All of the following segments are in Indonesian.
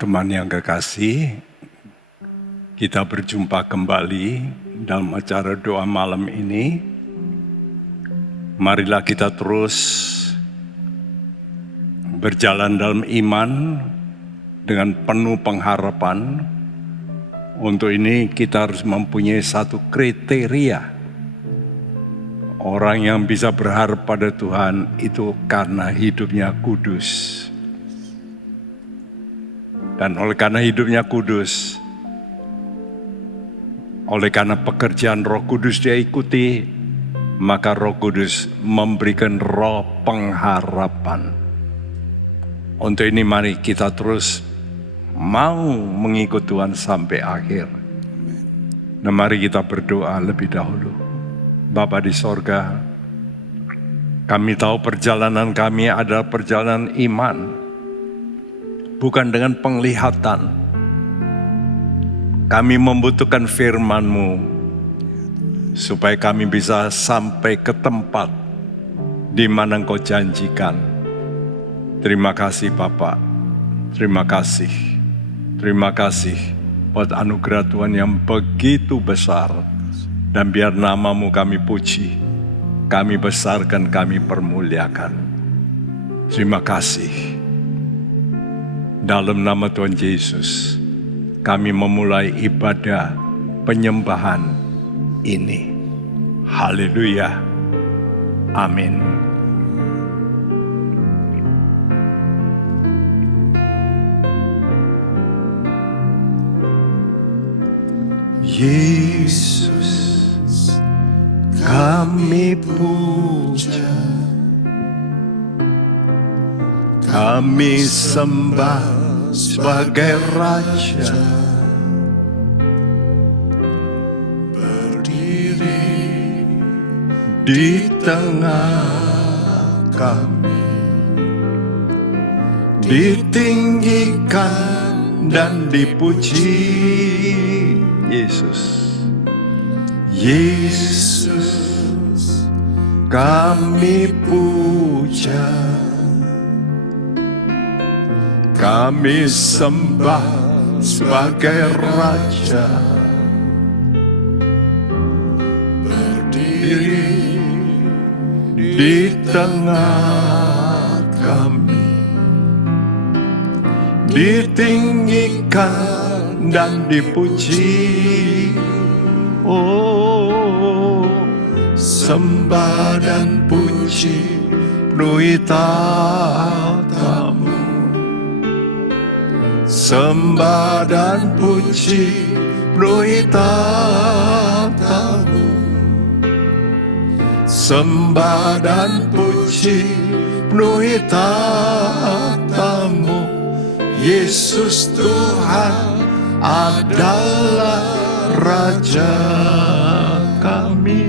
Teman-teman yang kekasih, kita berjumpa kembali dalam acara doa malam ini. Marilah kita terus berjalan dalam iman dengan penuh pengharapan. Untuk ini kita harus mempunyai satu kriteria. Orang yang bisa berharap pada Tuhan itu karena hidupnya kudus. Dan oleh karena hidupnya kudus, oleh karena pekerjaan Roh Kudus dia ikuti, maka Roh Kudus memberikan roh pengharapan. Untuk ini mari kita terus mau mengikut Tuhan sampai akhir. Nah, mari kita berdoa lebih dahulu. Bapa di sorga, kami tahu perjalanan kami adalah perjalanan iman. Bukan dengan penglihatan. Kami membutuhkan firman-Mu supaya kami bisa sampai ke tempat di mana Engkau janjikan. Terima kasih Bapak. Terima kasih. Terima kasih buat anugerah Tuhan yang begitu besar. Dan biar nama-Mu kami puji, kami besarkan, kami permuliakan. Terima kasih. Dalam nama Tuhan Yesus, kami memulai ibadah penyembahan ini. Haleluya. Amin. Yesus, kami puja. Kami sembah sebagai Raja, berdiri di tengah kami, ditinggikan dan dipuji. Yesus, Yesus, kami puja. Kami sembah sebagai Raja, berdiri di tengah kami, ditinggikan dan dipuji. Oh, sembah dan puji penuhi tata-Mu. Sembah dan puji penuhi tata-Mu. Sembah dan puji penuhi tata-Mu. Yesus Tuhan adalah Raja kami.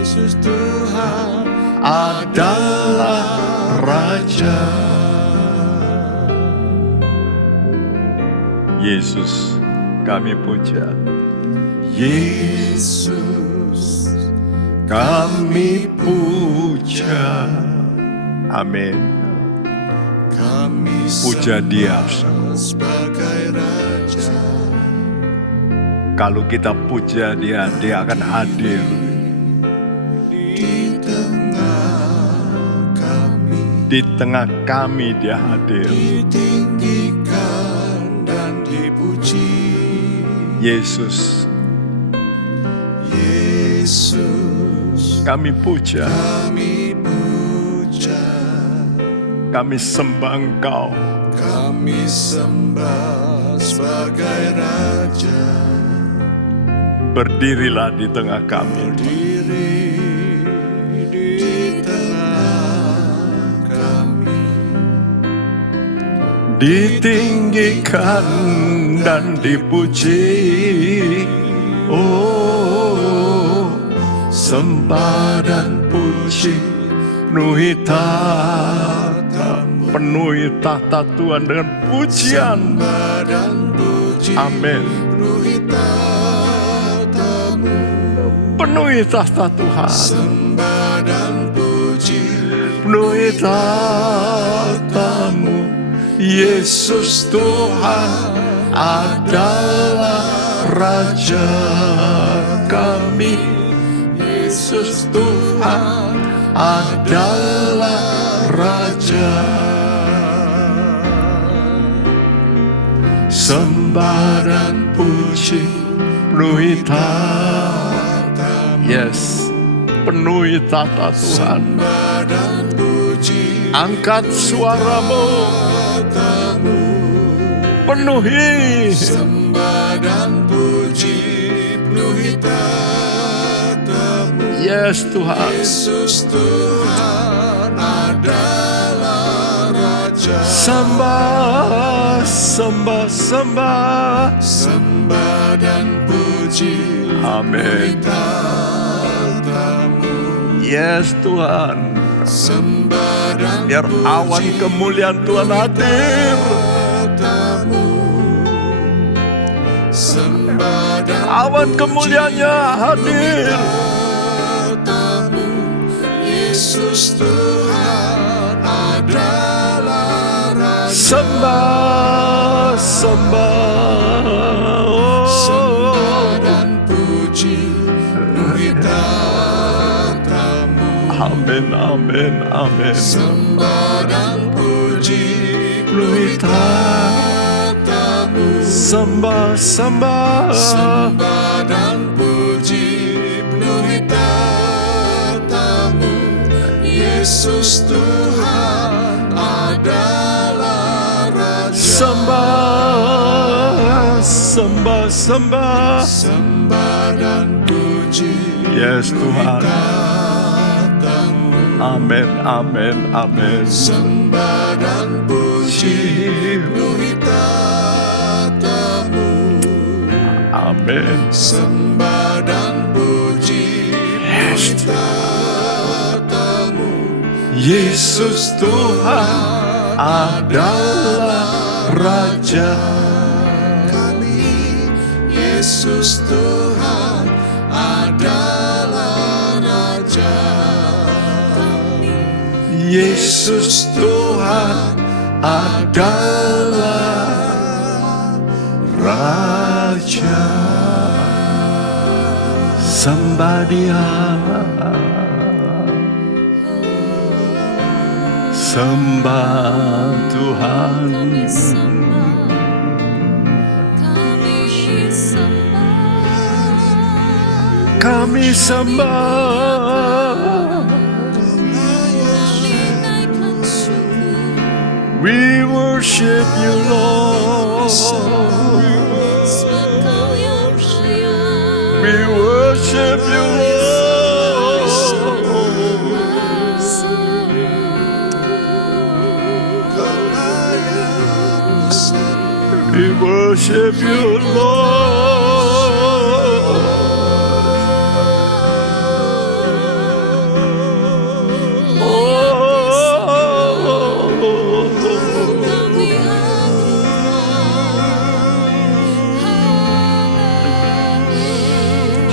Yesus Tuhan adalah Raja. Yesus, kami puja. Yesus, kami puja. Amin. Kami puja Dia sebagai Raja. Kalau kita puja Dia, Dia akan hadir di tengah kami. Di tengah kami Dia hadir. Yesus, Yesus, kami puja, kami sembah Engkau, kami sembah sebagai Raja. Berdirilah di tengah kami, berdiri di tengah kami, ditinggikan dan dipuji. Oh, sembah dan puji penuhi tata-Mu. Penuhi tahta Tuhan dengan pujian. Sembah dan puji amin. Penuhi tata-Mu. Penuhi tahta Tuhan. Sembah dan puji penuhi tata-Mu. Yesus Tuhan adalah Raja kami. Yesus Tuhan adalah Raja. Sembah dan puji penuhi tata. Yes, penuhi tata Tuhan. Angkat suaramu, penuhi. Sembah dan puji penuhi tatamu. Yes Tuhan. Yesus Tuhan adalah Raja. Sembah, sembah, sembah. Sembah dan puji. Amin. Yes Tuhan. Sembah dan biar awan kemuliaan Tuhan hadir. Awan kemuliaannya hadir. Yesus Tuhan adalah Raja. Sembah, sembah, sembah dan puji penuhi tatamu. Amin, amin, amin. Sembah dan puji penuhi tatamu. Sembah, sembah, sembah dan puji penuhi tatamu. Yesus Tuhan adalah Raja. Sembah, sembah, sembah, sembah dan puji. Yes Tuhan. Amin, amin, amin. Sembah dan puji penuhi tatamu. Amin. Sembah dan puji penuhi tatamu. Yesus Tuhan adalah Raja kami. Yesus Tuhan adalah Raja. Yesus Tuhan adalah Raja. Sembah Dia. Sembah Tuhan. Kami sembah. We worship you, Lord. We worship you, Lord. We worship you, Lord.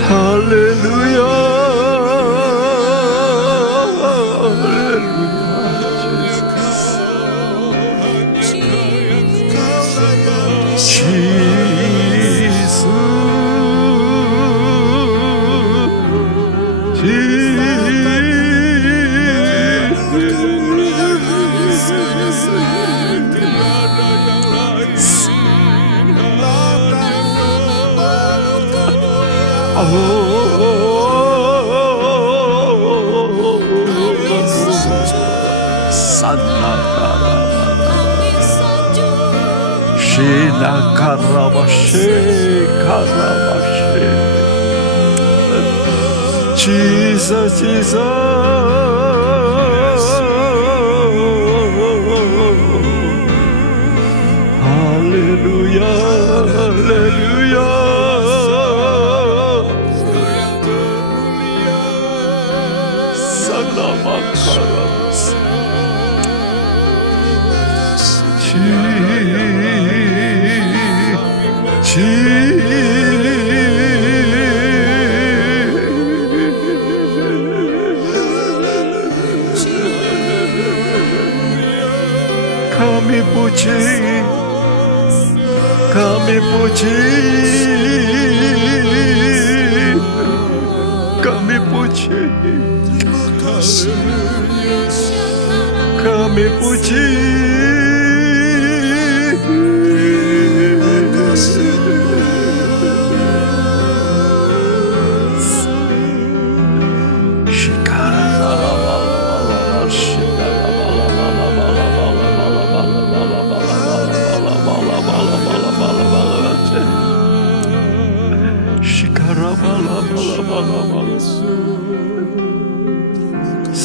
Hallelujah. Jesus, Jesus. Hallelujah, hallelujah. Kami puji Kami puji, kami puji, kami puji.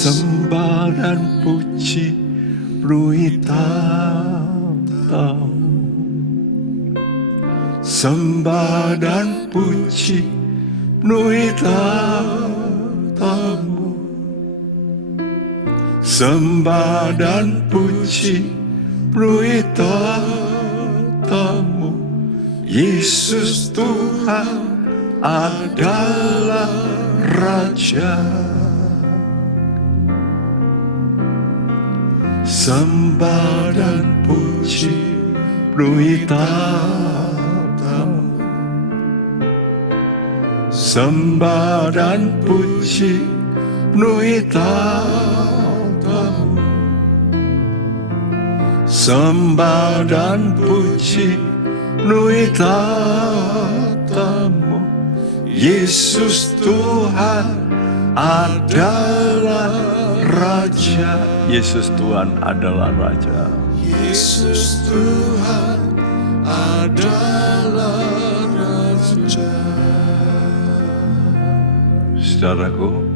Sembah dan puji penuhi tahta-Mu. Sembah dan puji penuhi tahta-Mu. Sembah dan puji penuhi tahta-Mu. Yesus Tuhan adalah Raja. Sembah dan puji penuhi tahta-Mu. Sembah dan puji penuhi tahta-Mu. Sembah dan puji penuhi tahta-Mu. Yesus Tuhan adalah Raja. Yesus Tuhan adalah Raja. Yesus Tuhan adalah Raja. Saudaraku,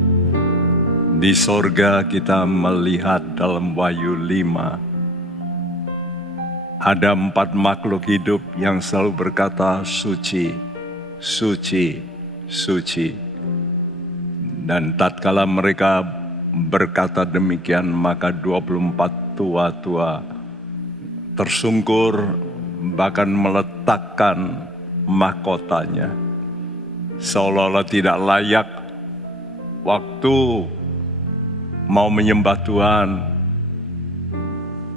di sorga kita melihat dalam Wahyu 5, ada 4 makhluk hidup yang selalu berkata suci, suci, suci. Dan tatkala mereka berkata demikian, maka 24 tua-tua tersungkur, bahkan meletakkan mahkotanya, seolah-olah tidak layak waktu mau menyembah Tuhan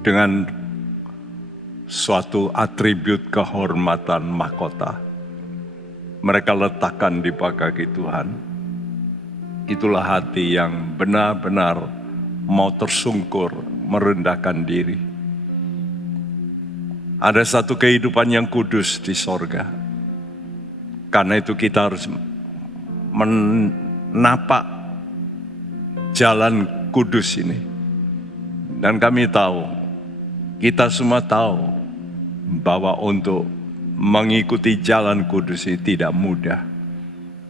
dengan suatu atribut kehormatan mahkota. Mereka letakkan di kaki Tuhan. Itulah hati yang benar-benar mau tersungkur, merendahkan diri. Ada satu kehidupan yang kudus di sorga. Karena itu kita harus menapak jalan kudus ini. Dan kami tahu, kita semua tahu bahwa untuk mengikuti jalan kudus ini tidak mudah.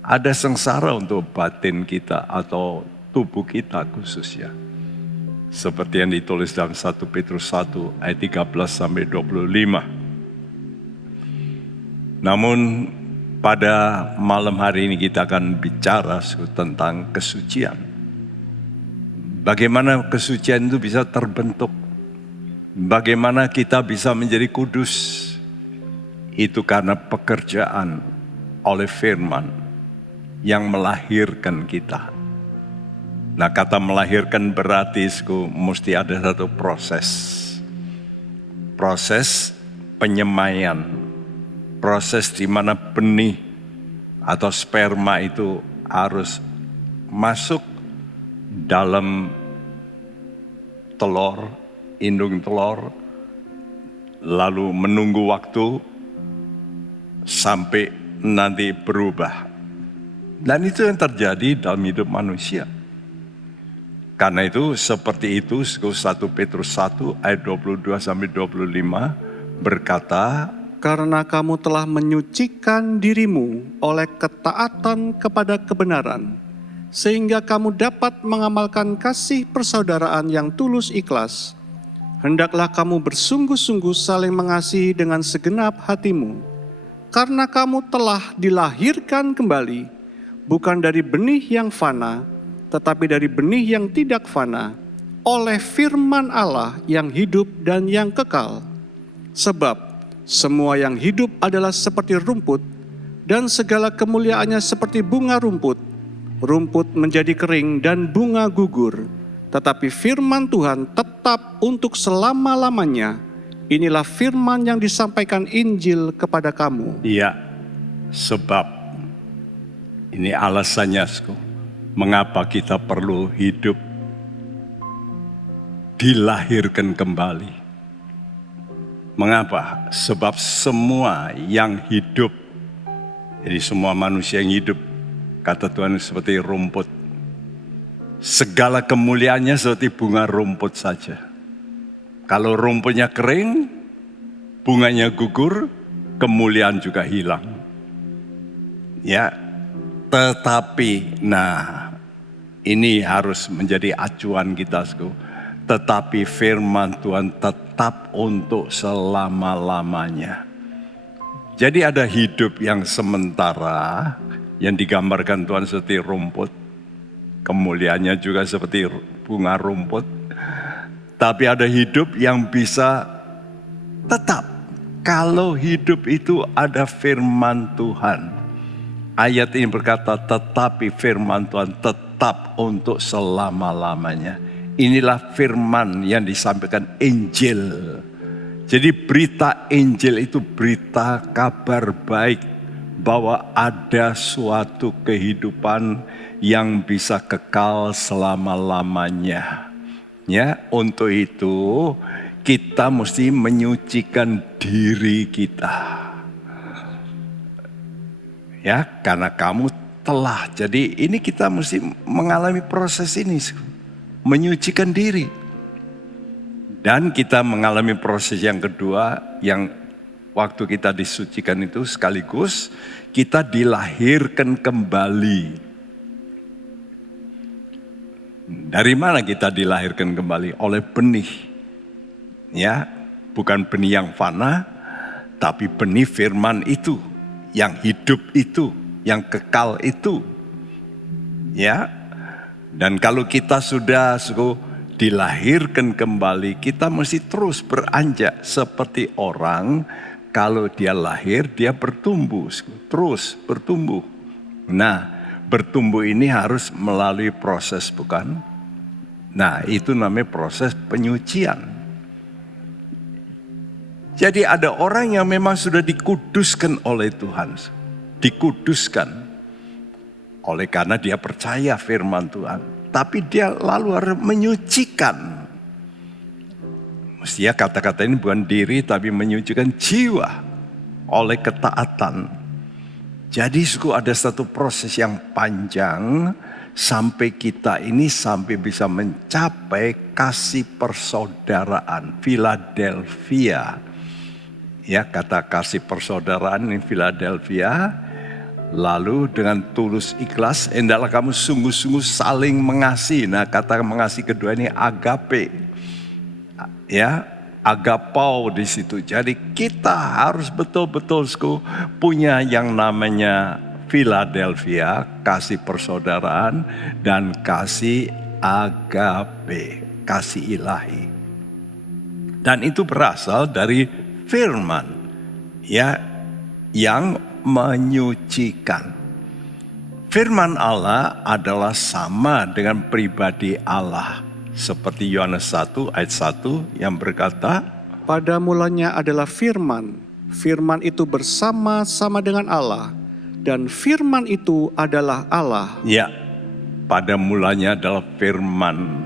Ada sengsara untuk batin kita atau tubuh kita khususnya. Seperti yang ditulis dalam 1 Petrus 1 ayat 13-25. Namun pada malam hari ini kita akan bicara tentang kesucian. Bagaimana kesucian itu bisa terbentuk? Bagaimana kita bisa menjadi kudus? Itu karena pekerjaan oleh firman yang melahirkan kita. Nah, kata melahirkan berarti mesti ada satu proses. Proses penyemaian. Proses di mana benih atau sperma itu harus masuk dalam telur, indung telur, lalu menunggu waktu sampai nanti berubah. Dan itu yang terjadi dalam hidup manusia. Karena itu seperti itu 1 Petrus 1 ayat 22-25 berkata, karena kamu telah menyucikan dirimu oleh ketaatan kepada kebenaran, sehingga kamu dapat mengamalkan kasih persaudaraan yang tulus ikhlas. Hendaklah kamu bersungguh-sungguh saling mengasihi dengan segenap hatimu, karena kamu telah dilahirkan kembali, bukan dari benih yang fana, tetapi dari benih yang tidak fana, oleh firman Allah yang hidup dan yang kekal. Sebab semua yang hidup adalah seperti rumput, dan segala kemuliaannya seperti bunga rumput. Rumput menjadi kering dan bunga gugur, tetapi firman Tuhan tetap untuk selama-lamanya. inilah firman yang disampaikan Injil kepada kamu. Iya, sebab ini alasannya, mengapa kita perlu hidup dilahirkan kembali. Mengapa? Sebab semua yang hidup, jadi semua manusia yang hidup, kata Tuhan seperti rumput. Segala kemuliaannya seperti bunga rumput saja. Kalau rumputnya kering, bunganya gugur, kemuliaan juga hilang. Ya, tetapi, ini harus menjadi acuan kita, tetapi firman Tuhan tetap untuk selama-lamanya. Jadi ada hidup yang sementara, yang digambarkan Tuhan seperti rumput, kemuliaannya juga seperti bunga rumput. Tapi ada hidup yang bisa tetap. Kalau hidup itu ada firman Tuhan. Ayat ini berkata, tetapi firman Tuhan tetap untuk selama-lamanya. Inilah firman yang disampaikan Injil. Jadi berita Injil itu berita kabar baik bahwa ada suatu kehidupan yang bisa kekal selama-lamanya. Ya, untuk itu kita mesti menyucikan diri kita. Ya, karena kamu telah. Jadi ini kita mesti mengalami proses ini, menyucikan diri. Dan kita mengalami proses yang kedua, yang waktu kita disucikan itu sekaligus kita dilahirkan kembali. Dari mana kita dilahirkan kembali? Oleh benih. Ya, bukan benih yang fana, tapi benih firman itu, yang hidup itu, yang kekal itu. Ya. Dan kalau kita sudah dilahirkan kembali, kita mesti terus beranjak seperti orang kalau dia lahir, dia bertumbuh, terus bertumbuh. Nah, bertumbuh ini harus melalui proses, bukan? Nah, itu namanya proses penyucian. Jadi ada orang yang memang sudah dikuduskan oleh Tuhan. Dikuduskan. Oleh karena dia percaya firman Tuhan. Tapi dia lalu harus menyucikan. Mestinya kata-kata ini bukan diri, tapi menyucikan jiwa oleh ketaatan. Jadi ada satu proses yang panjang sampai kita ini sampai bisa mencapai kasih persaudaraan, Philadelphia. Ya, kata kasih persaudaraan ini Philadelphia. Lalu dengan tulus ikhlas, hendaklah kamu sungguh-sungguh saling mengasihi. Nah, kata mengasihi kedua ini agape. Ya, agapau di situ. Jadi kita harus betul-betul punya yang namanya Philadelphia, kasih persaudaraan dan kasih agape, kasih ilahi. Dan itu berasal dari firman, ya, yang menyucikan. Firman Allah adalah sama dengan pribadi Allah. Seperti Yohanes 1 ayat 1 yang berkata, pada mulanya adalah firman. Firman itu bersama-sama dengan Allah. Dan firman itu adalah Allah. Ya, pada mulanya adalah firman.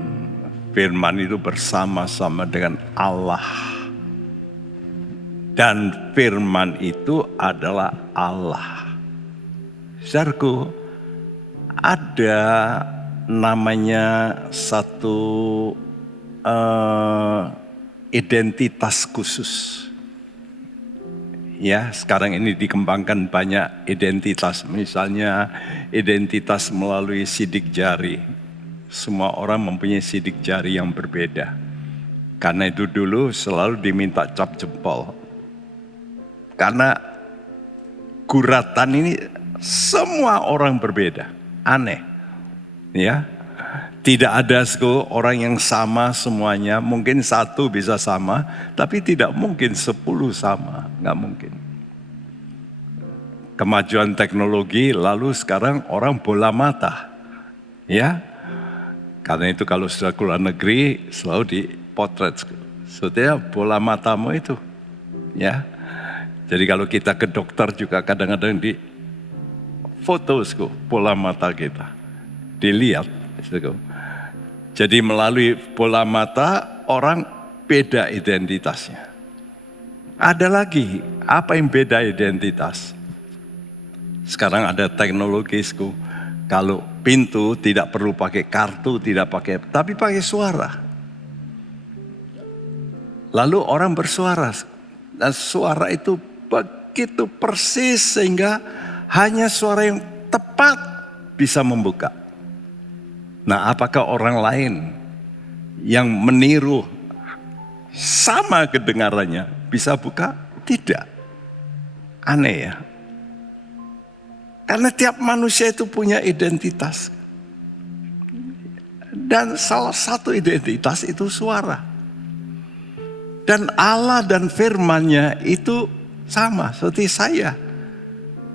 Firman itu bersama-sama dengan Allah. Dan firman itu adalah Allah. Saudaraku, ada namanya satu identitas khusus. Ya, sekarang ini dikembangkan banyak identitas. Misalnya identitas melalui sidik jari. Semua orang mempunyai sidik jari yang berbeda. Karena itu dulu selalu diminta cap jempol. Karena guratan ini semua orang berbeda. Aneh. Ya, tidak ada orang yang sama semuanya. Mungkin satu bisa sama, tapi tidak mungkin 10 sama, nggak mungkin. Kemajuan teknologi, lalu sekarang orang bola mata, ya. Karena itu kalau sudah keluar negeri selalu dipotret Saudara, bola matamu itu, ya. Jadi kalau kita ke dokter juga kadang-kadang di foto bola mata kita, dilihat. Jadi melalui bola mata orang beda identitasnya. Ada lagi, apa yang beda identitas? Sekarang ada teknologi, kalau pintu tidak perlu pakai kartu, tapi pakai suara. Lalu orang bersuara, dan suara itu begitu persis sehingga hanya suara yang tepat bisa membuka. Nah, apakah orang lain yang meniru sama kedengarannya bisa buka? Tidak. Aneh ya. Karena tiap manusia itu punya identitas. Dan salah satu identitas itu suara. Dan Allah dan firman-Nya itu sama seperti saya.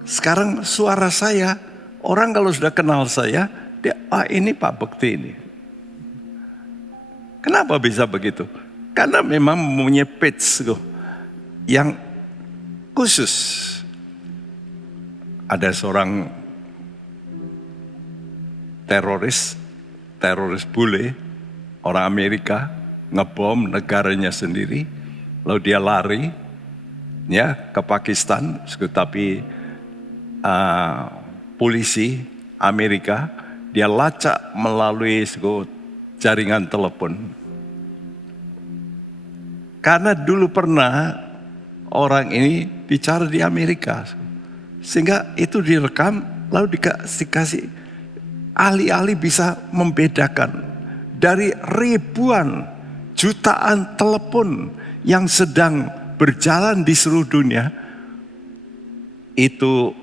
Sekarang suara saya, orang kalau sudah kenal saya, dia, ini Pak Bekti ini. Kenapa bisa begitu? Karena memang mempunyai pitch yang khusus. Ada seorang teroris bule, orang Amerika, ngebom negaranya sendiri, lalu dia lari ya ke Pakistan, tapi polisi Amerika dia lacak melalui jaringan telepon. Karena dulu pernah orang ini bicara di Amerika, sehingga itu direkam lalu dikasih ahli-ahli bisa membedakan dari ribuan jutaan telepon yang sedang berjalan di seluruh dunia. Itu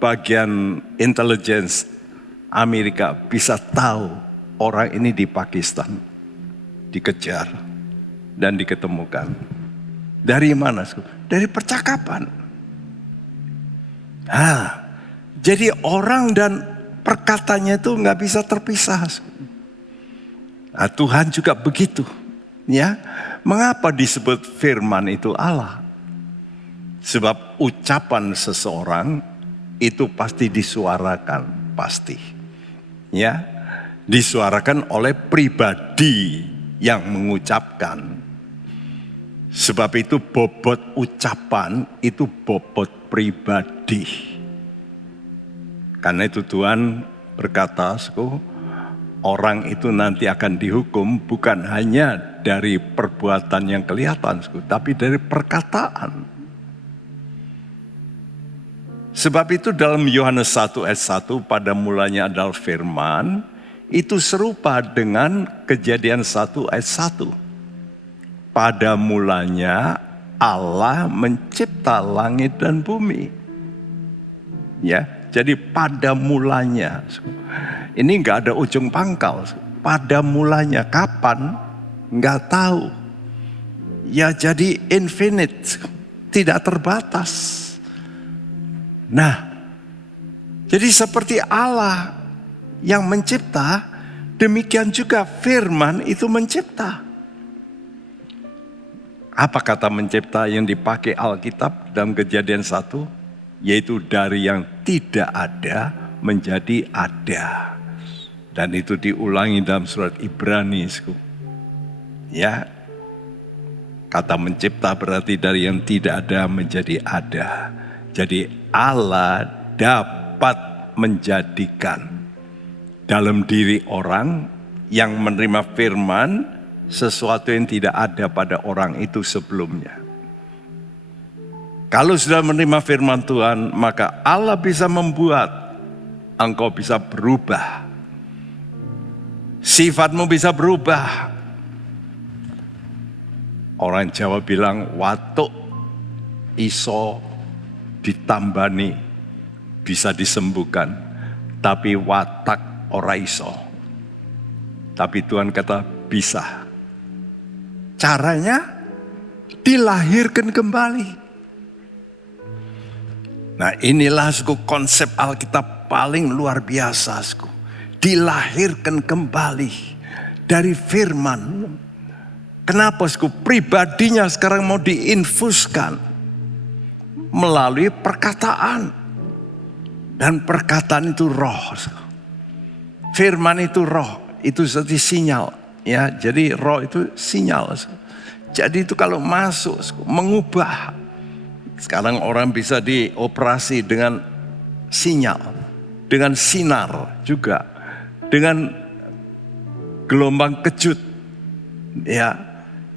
bagian intelligence Amerika bisa tahu orang ini di Pakistan dikejar dan diketemukan. Dari mana? Dari percakapan. Jadi orang dan perkataannya itu nggak bisa terpisah. Nah, Tuhan juga begitu, ya. Mengapa disebut firman itu Allah? Sebab ucapan seseorang itu pasti disuarakan, pasti. Ya, disuarakan oleh pribadi yang mengucapkan. Sebab itu bobot ucapan itu bobot pribadi. Karena itu Tuhan berkata, orang itu nanti akan dihukum bukan hanya dari perbuatan yang kelihatan, tapi dari perkataan. Sebab itu dalam Yohanes 1 ayat 1 pada mulanya adalah firman, itu serupa dengan Kejadian 1 ayat 1. Pada mulanya Allah mencipta langit dan bumi. Ya, jadi pada mulanya. Ini enggak ada ujung pangkal. Pada mulanya kapan? Enggak tahu. Ya jadi infinite, tidak terbatas. Nah, jadi seperti Allah yang mencipta, demikian juga firman itu mencipta. Apa kata mencipta yang dipakai Alkitab dalam Kejadian 1? Yaitu dari yang tidak ada menjadi ada. Dan itu diulangi dalam surat Ibrani. Ya, kata mencipta berarti dari yang tidak ada menjadi ada. Jadi Allah dapat menjadikan dalam diri orang yang menerima firman sesuatu yang tidak ada pada orang itu sebelumnya. Kalau sudah menerima firman Tuhan, maka Allah bisa membuat engkau bisa berubah. Sifatmu bisa berubah. Orang Jawa bilang watuk iso ditambani bisa disembuhkan, tapi watak ora iso. Tapi Tuhan kata bisa. Caranya dilahirkan kembali. Nah, inilah konsep Alkitab paling luar biasa. Dilahirkan kembali dari firman. Kenapa? Pribadinya sekarang mau diinfuskan melalui perkataan. Dan perkataan itu roh. Firman itu roh, itu seperti sinyal. Ya, jadi roh itu sinyal. Jadi itu kalau masuk, mengubah. Sekarang orang bisa dioperasi dengan sinyal, dengan sinar juga, dengan gelombang kejut. Ya,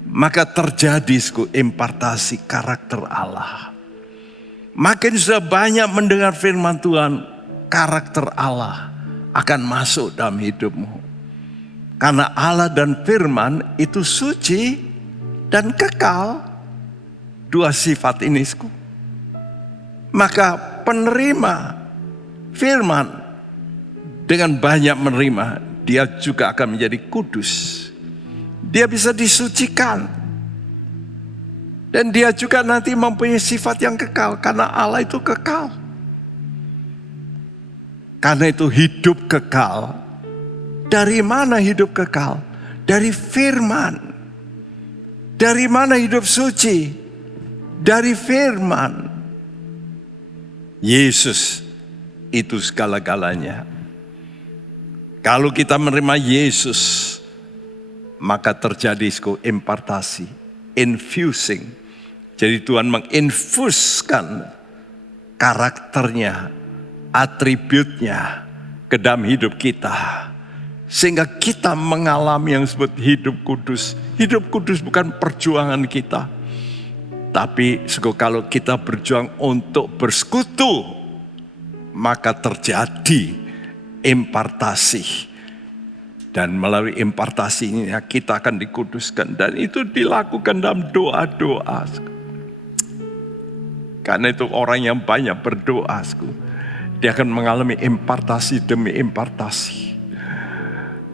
maka terjadi impartasi karakter Allah. Makin sudah banyak mendengar firman Tuhan, karakter Allah akan masuk dalam hidupmu. Karena Allah dan firman itu suci dan kekal. Dua sifat ini. Maka penerima firman dengan banyak menerima, dia juga akan menjadi kudus. Dia bisa disucikan. Dan dia juga nanti mempunyai sifat yang kekal. Karena Allah itu kekal. Karena itu hidup kekal. Dari mana hidup kekal? Dari firman. Dari mana hidup suci? Dari firman. Yesus itu segala-galanya. Kalau kita menerima Yesus, maka terjadi impartasi, infusing. Jadi Tuhan menginfuskan karakternya, atributnya ke dalam hidup kita. Sehingga kita mengalami yang disebut hidup kudus. Hidup kudus bukan perjuangan kita. Tapi kalau kita berjuang untuk bersekutu, maka terjadi impartasi. Dan melalui impartasi ini kita akan dikuduskan. Dan itu dilakukan dalam doa-doa. Karena itu orang yang banyak berdoa, dia akan mengalami impartasi demi impartasi.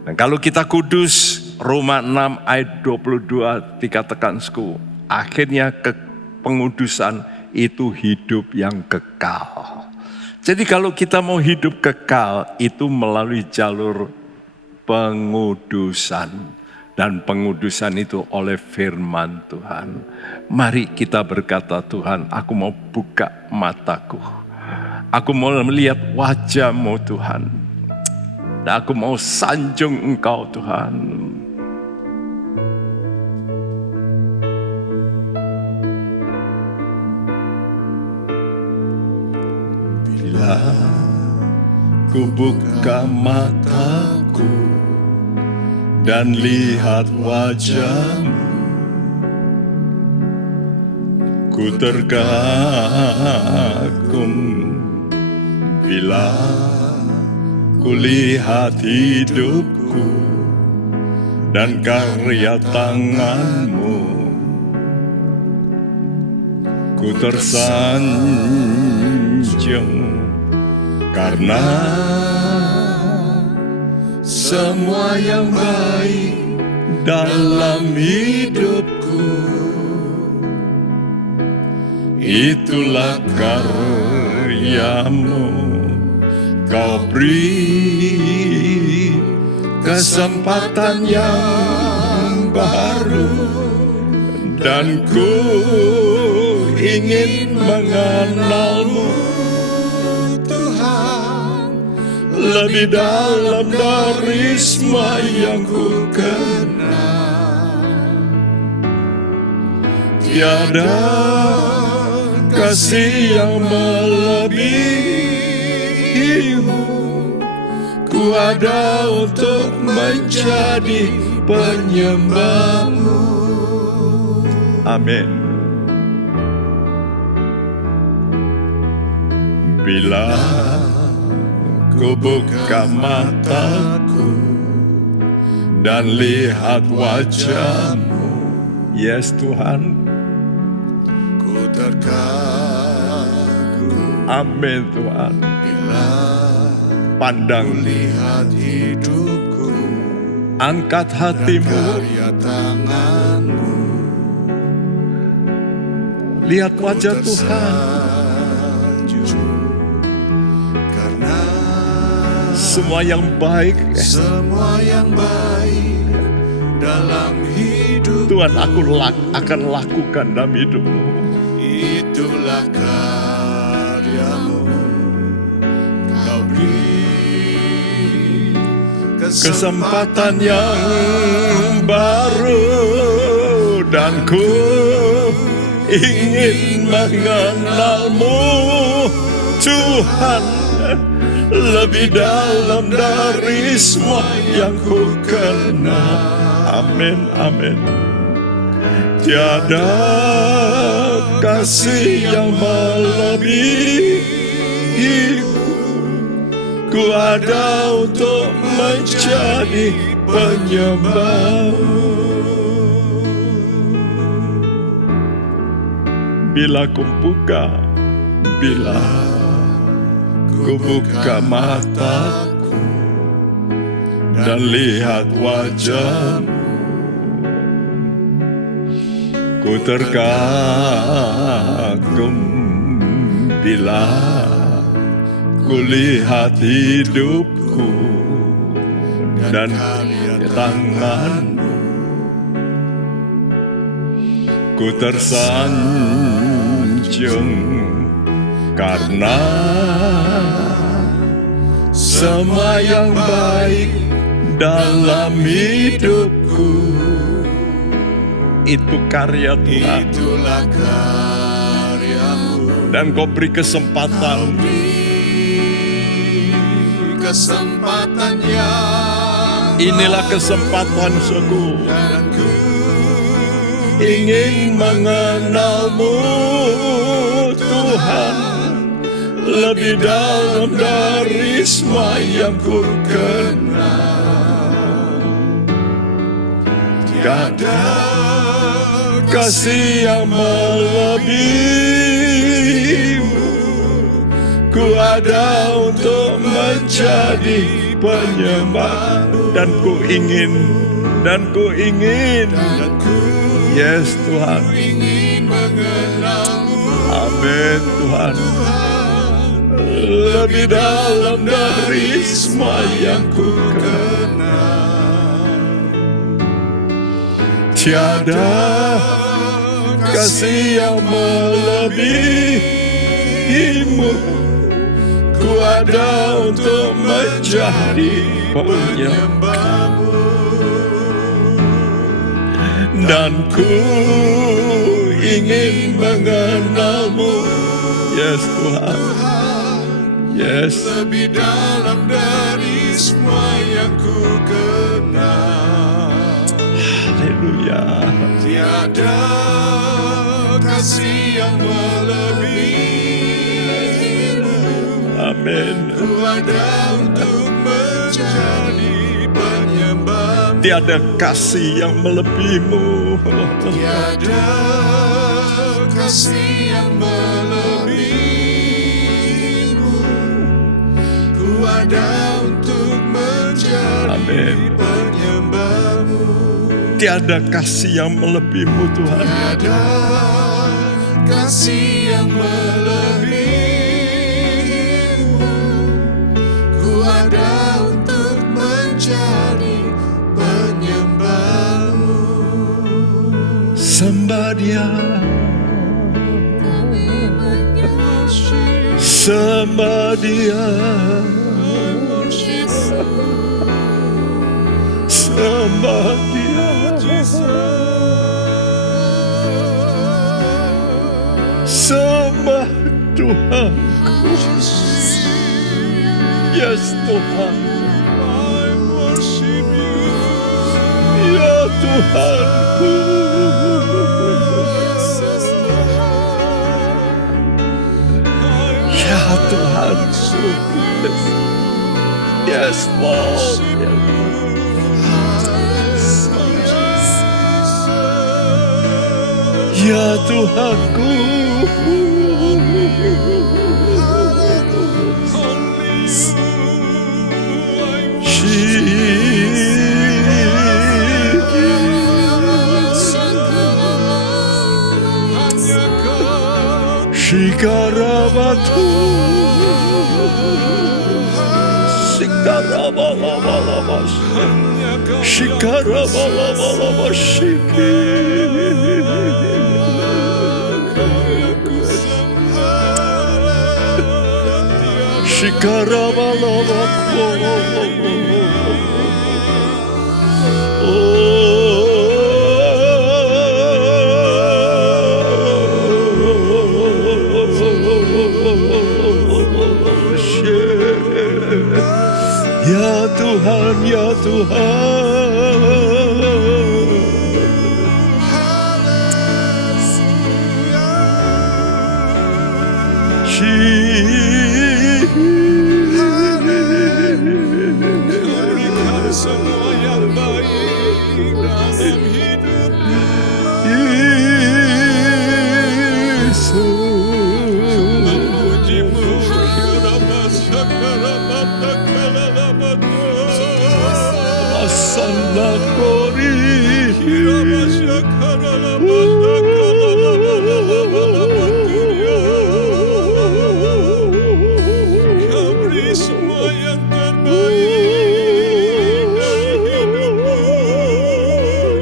Dan kalau kita kudus, Roma 6 ayat 22 dikatakan, akhirnya pengudusan itu hidup yang kekal. Jadi kalau kita mau hidup kekal, itu melalui jalur pengudusan. Dan pengudusan itu oleh firman Tuhan. Mari kita berkata, Tuhan, aku mau buka mataku. Aku mau melihat wajah-Mu Tuhan. Dan aku mau sanjung Engkau Tuhan. Bila ku buka mataku dan lihat wajah-Mu, ku terkagum bila ku lihat hidupku dan karya tangan-Mu. Ku tersanjung karena semua yang baik dalam hidupku, itulah karya-Mu. Kau beri kesempatan yang baru, dan ku ingin mengenal-Mu Tuhan lebih dalam dari semua yang ku kenal. Tiada kasih yang melebihi-Mu, ku ada untuk menjadi penyembah-Mu. Amin. Bila ku buka mataku dan lihat wajah-Mu, yes Tuhan, ku terkagum. Amin Tuhan. Bila pandang lihat hidupku, angkat hatimu, karya tangan-Mu, lihat wajah Tuhan. Karena semua yang baik dalam hidup. Tuhan, aku akan lakukan dalam hidupmu. Itulah karyamu, Kau beri Kesempatan yang baru, dan ku ingin mengenalmu, Tuhan, lebih dalam dari semua yang ku kenal. Amin, amin. Tiada kasih yang melebihi, ku ada untuk menjadi penyembahmu. Bila ku buka mataku dan lihat wajahmu, ku terkagum bila ku lihat hidupku dan tanganmu. Ku tersanjung karena semua yang baik dalam hidupku. Itu karya Tuhan. Itulah karyamu, Dan Kau beri kesempatan yang inilah kesempatan aku dan ku ingin mengenalmu, Tuhan, lebih dalam dari semua yang ku kenal. Tiada kasih yang melebihimu, ku ada untuk menjadi penyembah, dan ku ingin, yes Tuhan, amin Tuhan, lebih dalam dari semua yang ku kenal. Tiada kasih yang melebihimu, ku ada untuk menjadi penyembahmu, dan ku ingin mengenalmu, yes Tuhan, yes, lebih dalam dari semua yang ku kenal. haleluya. Tiada kasih yang melebihimu, Amin. ku ada untuk menjadi penyembah. Tiada kasih yang melebihimu, Tiada kasih yang melebihimu, ku ada untuk menjadi Amin. penyembahmu. Tiada kasih yang melebihimu Tuhan. Tiada kasih yang melebihimu, ku ada untuk menjadi penyembahmu. Sembah Dia, sembah Dia, sembah Dia, sembah Tuhanku, yes Tuhan, ya Tuhanku, ya Tuhanku, yes Lord, ya Tuhanku, Shikarabatu, Ya Tuhan, ya Tuhan. Berikan semua yang baik dalam hidup Yesus. memujimu Asana kori. Kau beri semua yang terbaik dari hidupmu, ya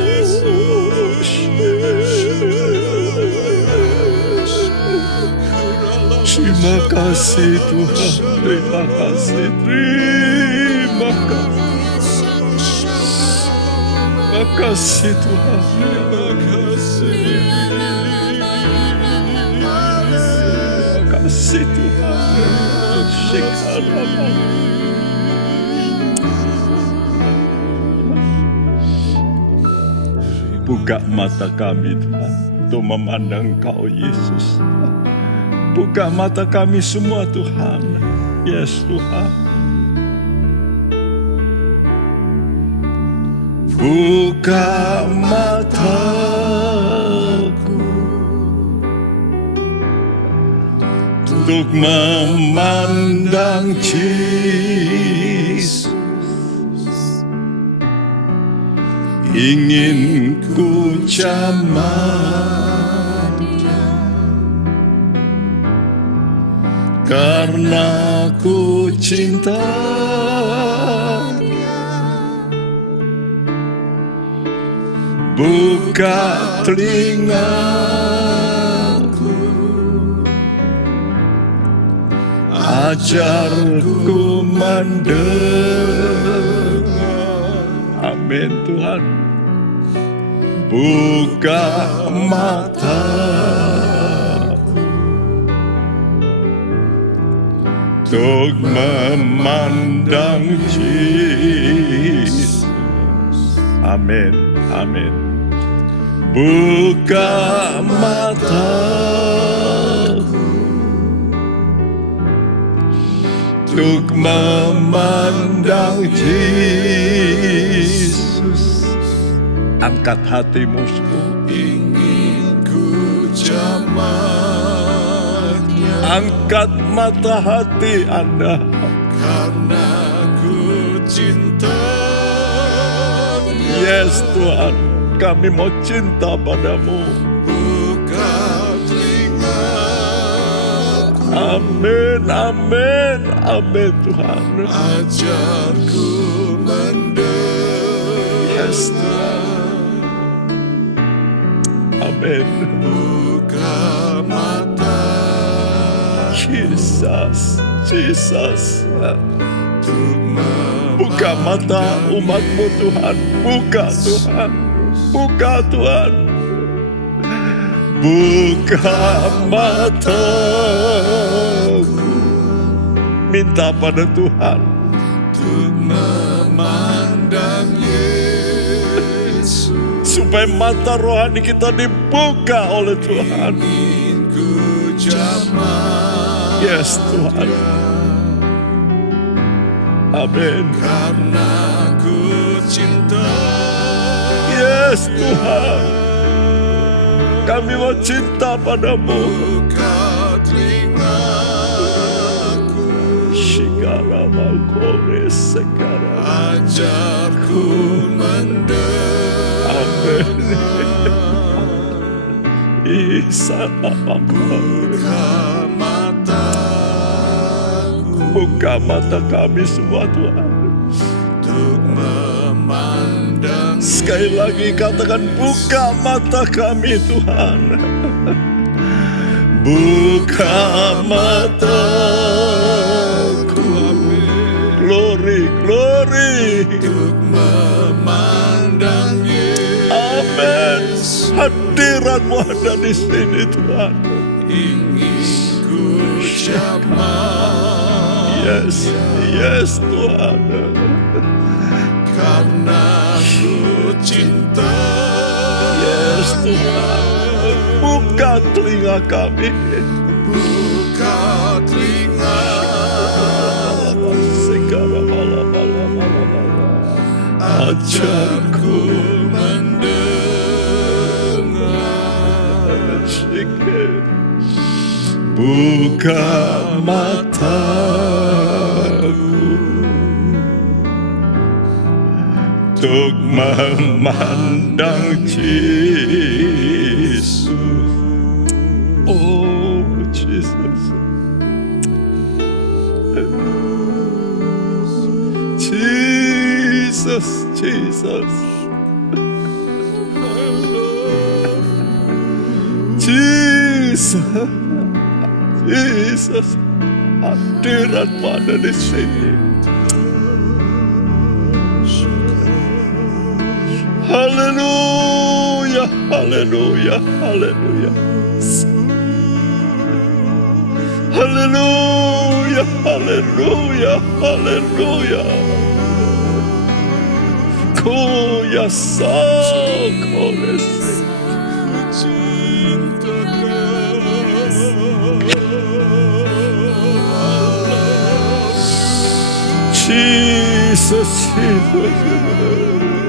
Yesus. Terima kasih Tuhan, terima kasih, terima kasih. Terima kasih Tuhan. Terima kasih. Terima kasih Tuhan. Sekarang. Buka mata kami Tuhan untuk memandang Kau Yesus. Buka mata kami semua Tuhan. Yes Tuhan. Buka mataku untuk memandang Yesus. Ingin ku jamah Dia, karena ku cinta Dia. Buka telingaku, ajarku mendengar. Amin Tuhan. Buka mataku untuk memandang Yesus. Amin, amin. Buka mataku untuk memandang Yesus. Angkat hatimu, Ingin ku jamahnya, angkat mata hati Anda, karena ku cinta Dia. yes Tuhan, kami mau cinta padamu. Buka telingaku, Amin, amin, amin Tuhan. ajarku mendengar. Yes Tuhan. Amin. Buka mata Jesus, Jesus. untuk Buka mata umat-Mu Tuhan. Buka Tuhan. Buka Tuhan. Buka mataku. Minta pada Tuhan. untuk memandang Yesus. Supaya mata rohani kita dibuka oleh Tuhan. Ingin ku jamah Yes Tuhan. Amin. karena ku cinta. Yes Tuhan. Kami mau cinta padamu. Buka telingaku, Shikara malkore sekara. ajarku mendengar. Amin. Isa Buka mataku, Buka mata kami semua Tuhan. untuk memandang Sekali lagi katakan, buka mata kami Tuhan. Buka mataku. Glory, glory. untuk memandang Amin. Hadirat-Mu ada di sini Tuhan. ingin ku jamah Yes, yes Tuhan. karena ku cinta. Yes Tuhan. Buka telinga kami. Buka telinga, ajarku mendengar. Buka mataku untuk memandang Yesus. Oh Jesus, Jesus, Jesus, Jesus, Jesus. Hadirat-Mu ada di sini. Haleluya, haleluya, haleluya. Haleluya, haleluya, haleluya. Koya sakores. Jesus, Jesus.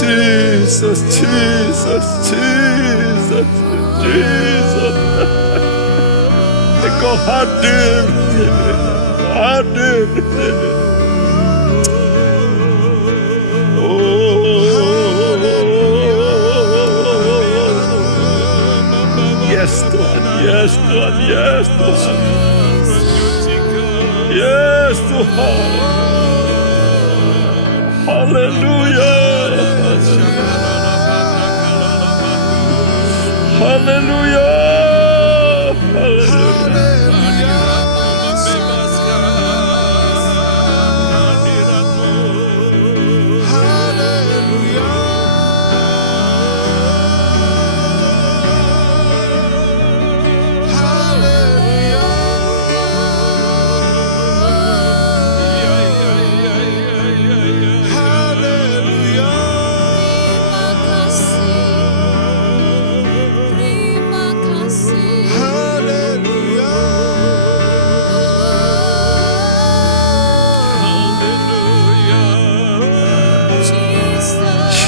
Jesus, Jesus, Jesus, Jesus. Engkau hadir di sini, hadir di sini. Yes Tuhan, yes Tuhan, yes Tuhan. Yes Tuhan. Haleluya. Haleluya.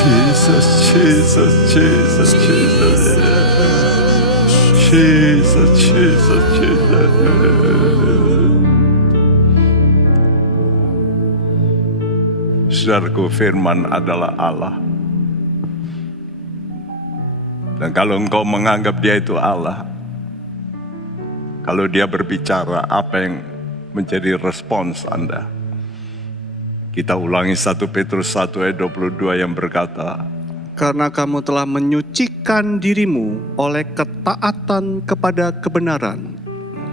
Jesus, Jesus, Jesus, Jesus, Jesus, Jesus. Saudaraku, firman adalah Allah. Dan kalau engkau menganggap dia itu Allah, kalau dia berbicara, apa yang menjadi respons Anda? Kita ulangi 1 Petrus 1 ayat 22 yang berkata, Karena kamu telah menyucikan dirimu oleh ketaatan kepada kebenaran,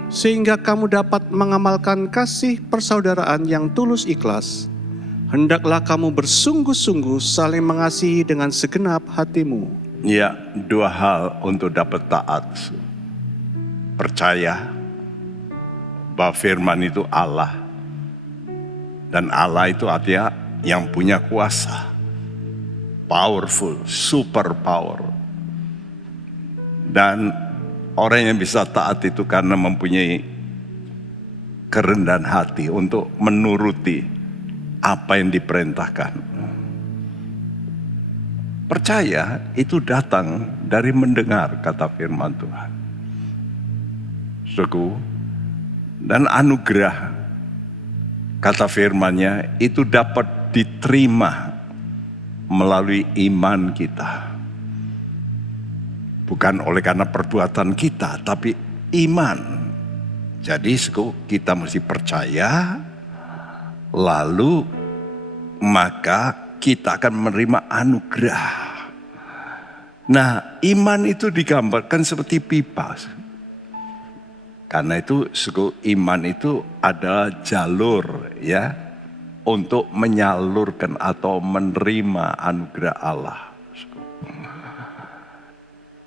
sehingga kamu dapat mengamalkan kasih persaudaraan yang tulus ikhlas. Hendaklah kamu bersungguh-sungguh saling mengasihi dengan segenap hatimu. ya, dua hal untuk dapat taat. Percaya bahwa firman itu Allah. Dan Allah itu artinya yang punya kuasa. Powerful, super power. Dan orang yang bisa taat itu karena mempunyai kerendahan hati untuk menuruti apa yang diperintahkan. Percaya itu datang dari mendengar kata firman Tuhan. Saudaraku, dan anugerah kata firman-Nya itu dapat diterima melalui iman kita. Bukan oleh karena perbuatan kita, tapi iman. Jadi kita mesti percaya, lalu maka kita akan menerima anugerah. Nah, iman itu digambarkan seperti pipa. Karena itu iman itu adalah jalur ya untuk menyalurkan atau menerima anugerah Allah.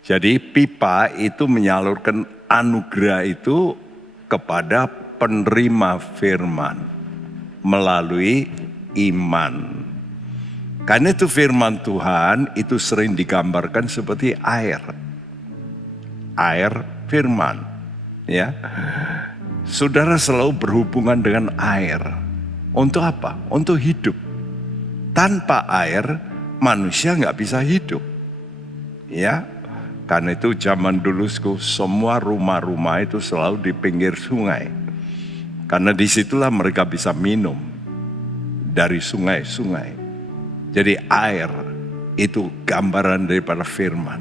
Jadi pipa itu menyalurkan anugerah itu kepada penerima firman melalui iman. Karena itu firman Tuhan itu sering digambarkan seperti air. Air firman. Ya, saudara selalu berhubungan dengan air. Untuk apa? Untuk hidup. Tanpa air, manusia nggak bisa hidup. Ya, karena itu zaman dulu semua rumah-rumah itu selalu di pinggir sungai. Karena disitulah mereka bisa minum dari sungai-sungai. Jadi air itu gambaran daripada firman.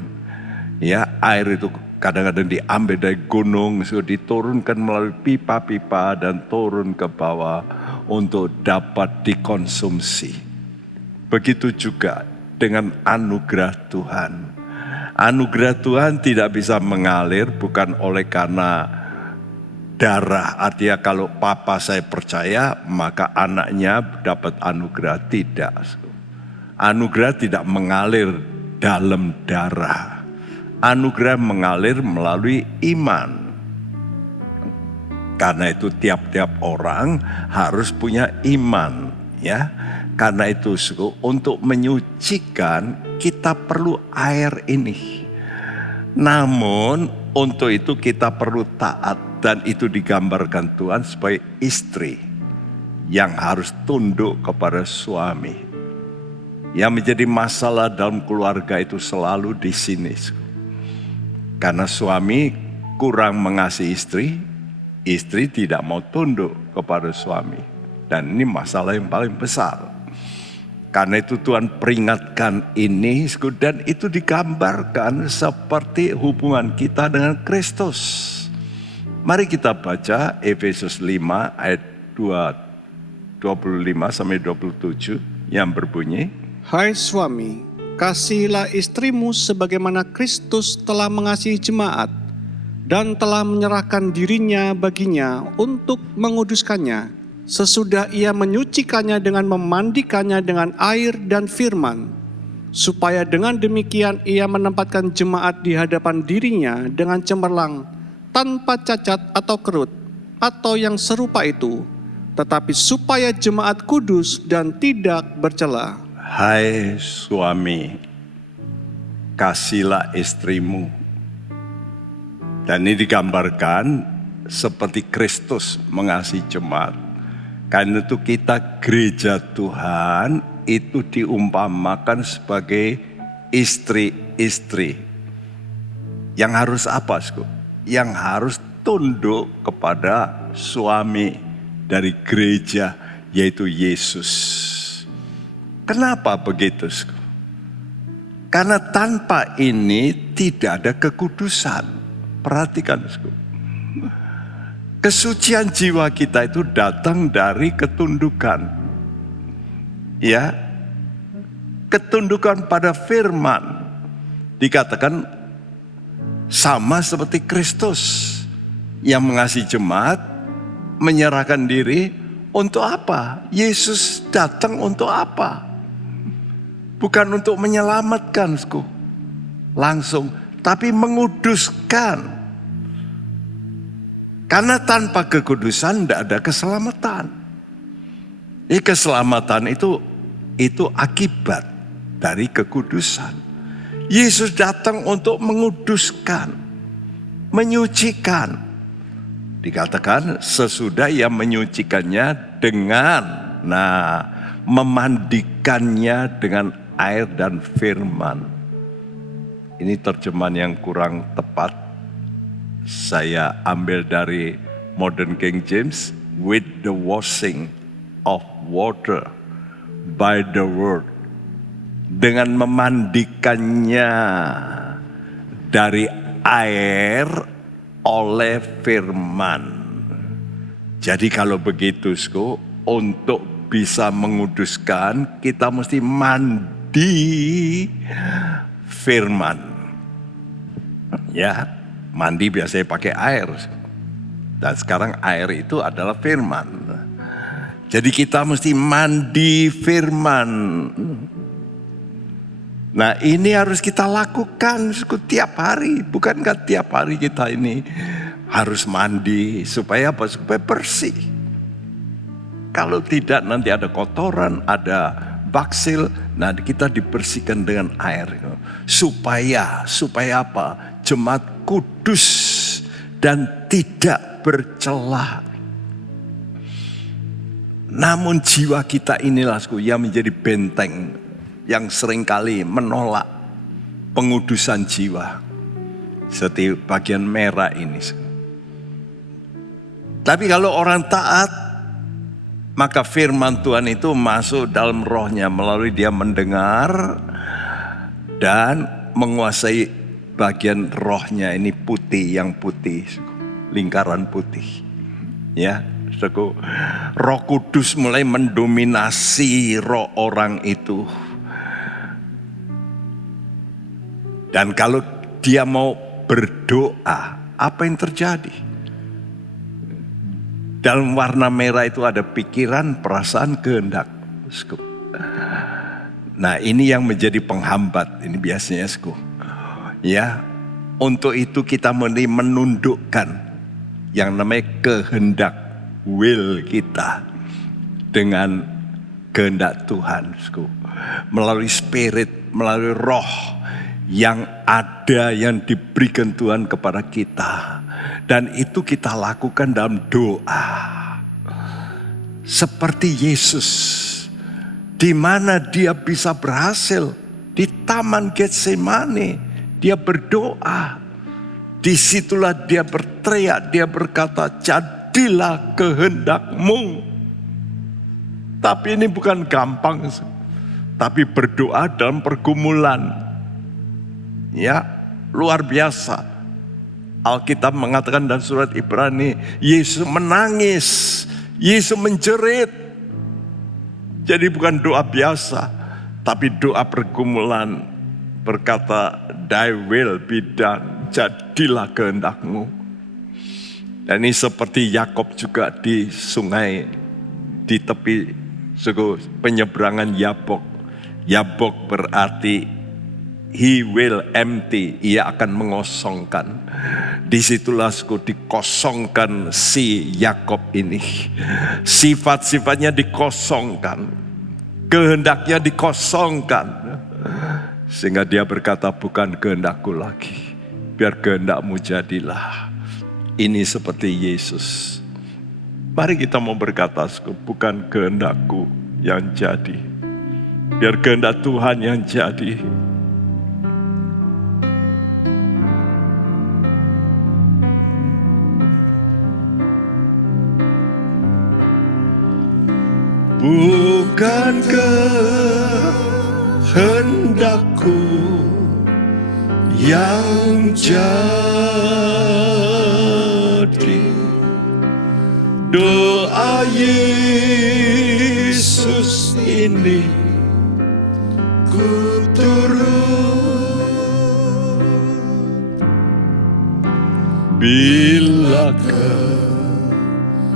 Ya, air itu kadang-kadang diambil dari gunung, diturunkan melalui pipa-pipa dan turun ke bawah untuk dapat dikonsumsi. Begitu juga dengan anugerah Tuhan. Anugerah Tuhan tidak bisa mengalir bukan oleh karena darah. Artinya kalau papa saya percaya maka anaknya dapat anugerah. Tidak. Anugerah tidak mengalir dalam darah. Anugerah mengalir melalui iman. Karena itu tiap-tiap orang harus punya iman, ya. Karena itu untuk menyucikan kita perlu air ini. Namun untuk itu kita perlu taat, dan itu digambarkan Tuhan sebagai istri yang harus tunduk kepada suami. Yang menjadi masalah dalam keluarga itu selalu di sini. Karena suami kurang mengasihi istri, istri tidak mau tunduk kepada suami. Dan ini masalah yang paling besar. Karena itu Tuhan peringatkan ini, dan itu digambarkan seperti hubungan kita dengan Kristus. Mari kita baca Efesus 5 ayat 25 sampai 27 yang berbunyi, Hai suami, kasihilah istrimu sebagaimana Kristus telah mengasihi jemaat dan telah menyerahkan dirinya baginya untuk menguduskannya, sesudah ia menyucikannya dengan memandikannya dengan air dan firman, supaya dengan demikian ia menempatkan jemaat di hadapan dirinya dengan cemerlang, tanpa cacat atau kerut, atau yang serupa itu, tetapi supaya jemaat kudus dan tidak bercela. Hai suami, kasihlah istrimu. Dan ini digambarkan seperti Kristus mengasihi jemaat. Karena itu kita gereja Tuhan itu diumpamakan sebagai istri-istri. Yang harus apa? Yang harus tunduk kepada suami dari gereja, yaitu Yesus. Kenapa begitu? Karena tanpa ini tidak ada kekudusan. Perhatikan, kesucian jiwa kita itu datang dari ketundukan. Ya, ketundukan pada firman. Dikatakan sama seperti Kristus yang mengasihi jemaat, menyerahkan diri untuk apa? Yesus datang untuk apa? Bukan untuk menyelamatkan langsung, tapi menguduskan. Karena tanpa kekudusan tidak ada keselamatan. Keselamatan itu akibat dari kekudusan. Yesus datang untuk menguduskan, menyucikan. Dikatakan sesudah ia menyucikannya dengan memandikannya dengan air dan firman. Ini terjemahan yang kurang tepat. Saya ambil dari Modern King James, with the washing of water by the word. Dengan memandikannya dari air oleh firman. Jadi kalau begitu, untuk bisa menguduskan, kita mesti mandi firman. Ya, mandi biasanya pakai air. Dan sekarang air itu adalah firman. Jadi kita mesti mandi firman. Nah, ini harus kita lakukan tiap hari. Bukankah tiap hari kita ini harus mandi supaya apa? Supaya bersih. Kalau tidak nanti ada kotoran, ada baksil. Nah, kita dibersihkan dengan air. Supaya apa? Jemaat kudus dan tidak bercela. Namun jiwa kita inilah yang menjadi benteng yang seringkali menolak pengudusan jiwa. Seperti bagian merah ini. Tapi kalau orang taat, maka firman Tuhan itu masuk dalam rohnya melalui dia mendengar dan menguasai bagian rohnya ini putih, yang putih, lingkaran putih. Ya, Roh Kudus mulai mendominasi roh orang itu. Dan kalau dia mau berdoa, apa yang terjadi? Dalam warna merah itu ada pikiran, perasaan, kehendak. Nah, ini yang menjadi penghambat. Ini biasanya, ya, untuk itu kita menundukkan yang namanya kehendak, will kita dengan kehendak Tuhan, melalui spirit, melalui roh yang ada, yang diberikan Tuhan kepada kita. Dan itu kita lakukan dalam doa. Seperti Yesus, di mana dia bisa berhasil di Taman Getsemani, dia berdoa. Disitulah dia berteriak, dia berkata, jadilah kehendakmu. Tapi ini bukan gampang, tapi berdoa dalam pergumulan. Ya, luar biasa. Alkitab mengatakan dalam surat Ibrani, Yesus menangis, Yesus menjerit. Jadi bukan doa biasa, tapi doa pergumulan. Berkata, thy will be done, jadilah kehendakmu. Dan ini seperti Yakob juga di sungai, di tepi penyeberangan Yabok. Yabok berarti he will empty, ia akan mengosongkan. Disitulah dikosongkan si Yakob ini. Sifat-sifatnya dikosongkan, kehendaknya dikosongkan. Sehingga dia berkata, bukan kehendakku lagi, biar kehendakmu jadilah. Ini seperti Yesus. Mari kita mau berkata, bukan kehendakku yang jadi, biar kehendak Tuhan yang jadi. Bukan kehendakku yang jadi, doa Yesus ini ku turut. Bila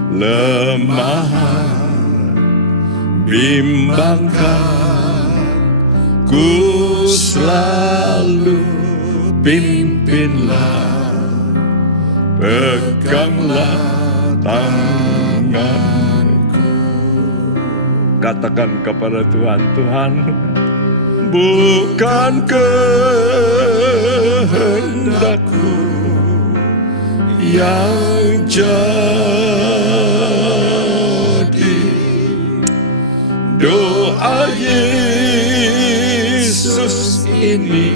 kelemahan bimbangkan, ku selalu pimpinlah, peganglah tanganku. Katakan kepada Tuhan, Tuhan, bukan kehendakku yang jadi, doa Yesus ini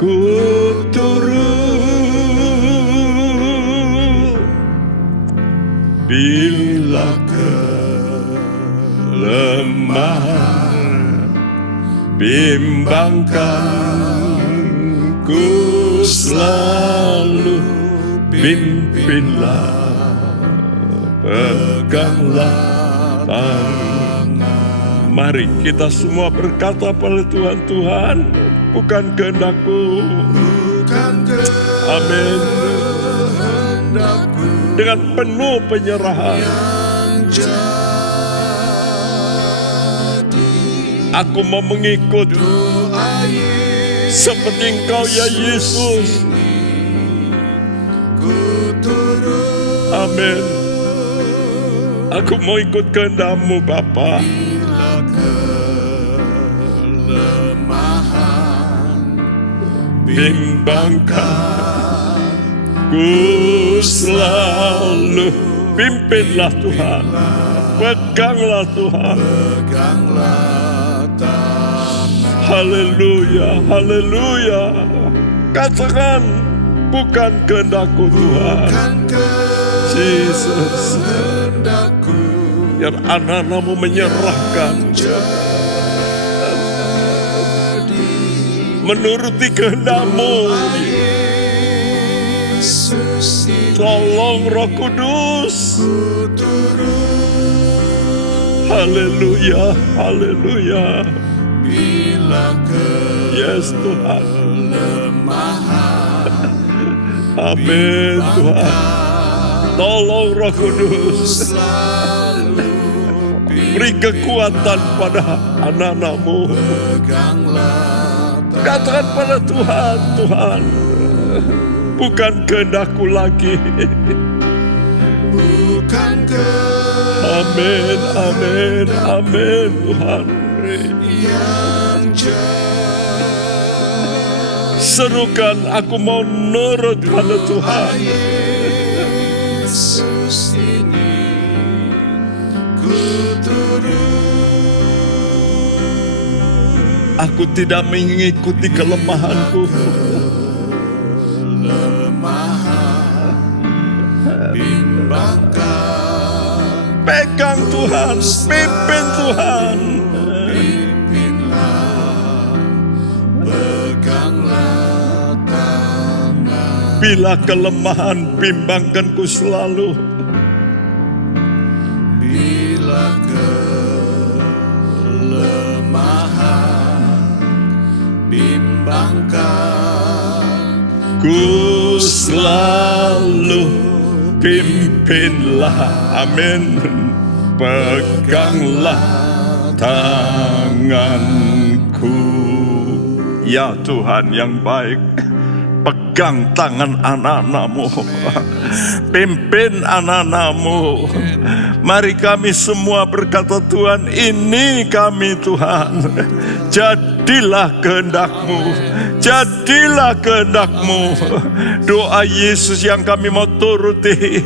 ku turut. Bila kelemahan bimbangkan, ku selalu pimpinlah, peganglah tangan. Mari kita semua berkata pada Tuhan, Tuhan, bukan kehendakku. Amin. Dengan penuh penyerahan, aku mau mengikut seperti Engkau ya Yesus. Amin. Aku mau ikut kehendak-Mu Bapa. Bimbangkan, ku selalu pimpinlah Tuhan, peganglah Tuhan. Haleluya, haleluya. Katakan, bukan kehendakku Tuhan. Yesus, biar anak-anak-Mu menyerahkan, menuruti kehendak-Mu. Tolong Roh Kudus. Haleluya, haleluya. Yes Tuhan. Amin Tuhan. Tolong Roh Kudus. Beri kekuatan pada anak-anak-Mu. Katakan pada Tuhan, Tuhan, bukan kehendakku lagi. Amin, amin, amin Tuhan. Serukan, aku mau nurut pada Tuhan. Aku tidak mengikuti kelemahanku. Pegang Tuhan, pimpin Tuhan. Bila kelemahan bimbangkanku selalu. Ku selalu pimpinlah, amin. Peganglah tanganku. Ya Tuhan yang baik, pegang tangan anak-anak-Mu, pimpin anak-anak-Mu. Mari kami semua berkata, Tuhan, ini kami Tuhan. Jadilah kehendak-Mu, jadilah kehendak-Mu. Doa Yesus yang kami mau turuti.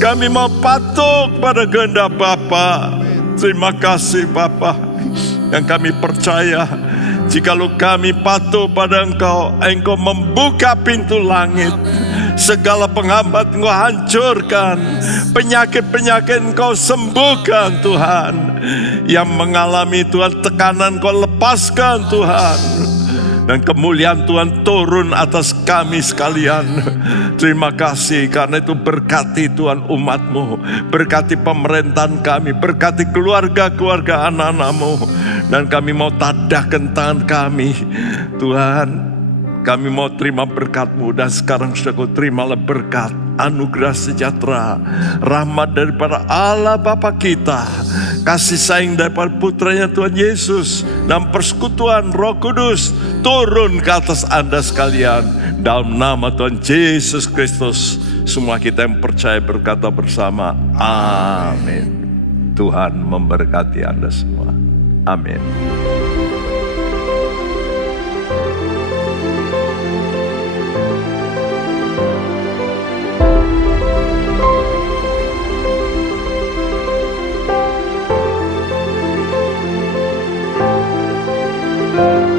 Kami mau patuh pada kehendak Bapa. Terima kasih Bapa, yang kami percaya jikalau kami patuh pada Engkau, Engkau membuka pintu langit. Segala penghambat Engkau hancurkan, penyakit-penyakit Engkau sembuhkan Tuhan. Yang mengalami Tuhan tekanan Engkau lepaskan Tuhan. Dan kemuliaan Tuhan turun atas kami sekalian. Terima kasih, karena itu berkati Tuhan umat-Mu, berkati pemerintahan kami, berkati keluarga-keluarga anak-anak-Mu. Dan kami mau tadahkan tangan kami, Tuhan. Kami mau terima berkat-Mu, dan sekarang sudah Kau terimalah berkat, anugerah sejahtera, rahmat daripada Allah Bapa kita, kasih sayang daripada putranya Tuhan Yesus, dan persekutuan Roh Kudus turun ke atas Anda sekalian. Dalam nama Tuhan Yesus Kristus, semua kita yang percaya berkata bersama, amin. Tuhan memberkati Anda semua. Amin. Thank you.